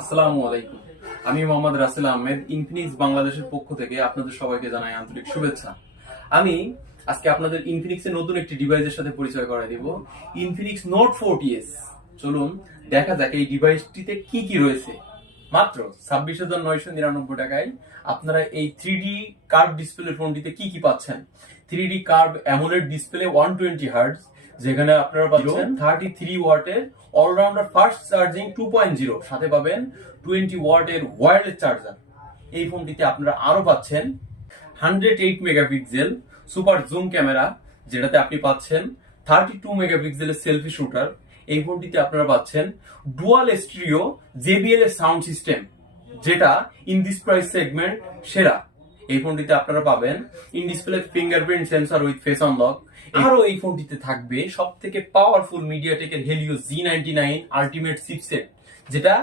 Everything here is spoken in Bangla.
আসসালামু আলাইকুম। আমি মোহাম্মদ রাসেল আহমেদ, ইনফিনিক্স বাংলাদেশের পক্ষ থেকে আপনাদের সবাইকে জানাই আন্তরিক শুভেচ্ছা। আমি আজকে আপনাদের ইনফিনিক্সের নতুন একটি ডিভাইসের সাথে পরিচয় করায় দিব, ইনফিনিক্স নোট 40s। চলুন দেখা যাক এই ডিভাইসটিতে কি কি রয়েছে। মাত্র 26,999 টাকায় আপনারা এই 3D কার্ভ ডিসপ্লে ফোনটিতে কি কি পাচ্ছেন। 3D curve AMOLED display 120 hertz, যেখানে আপনারা পাচ্ছেন 33 ওয়াটের অলরাউন্ডার ফাস্ট চার্জিং 2.0, সাথে পাবেন 20 ওয়াটের ওয়্যারলেস চার্জার। এই ফোনটিতে আপনারা আরো পাচ্ছেন 108 মেগাপিক্সেল সুপার জুম ক্যামেরা, যেটাতে আপনি পাচ্ছেন 32 মেগাপিক্সেলের সেলফি শুটার। এই ফোনটিতে আপনারা পাচ্ছেন ডুয়াল স্টিরিও JBL এর সাউন্ড সিস্টেম, যেটা ইন দিস প্রাইস সেগমেন্ট সেরা। এই ফোনটিতে আপনারা পাবেন in display fingerprint sensor with face unlock. আরো এই ফোনটিতে থাকবে সব থেকে পাওয়ারফুল মিডিয়াটেকের হেলিও G99 আলটিমেট চিপসেট, যেটা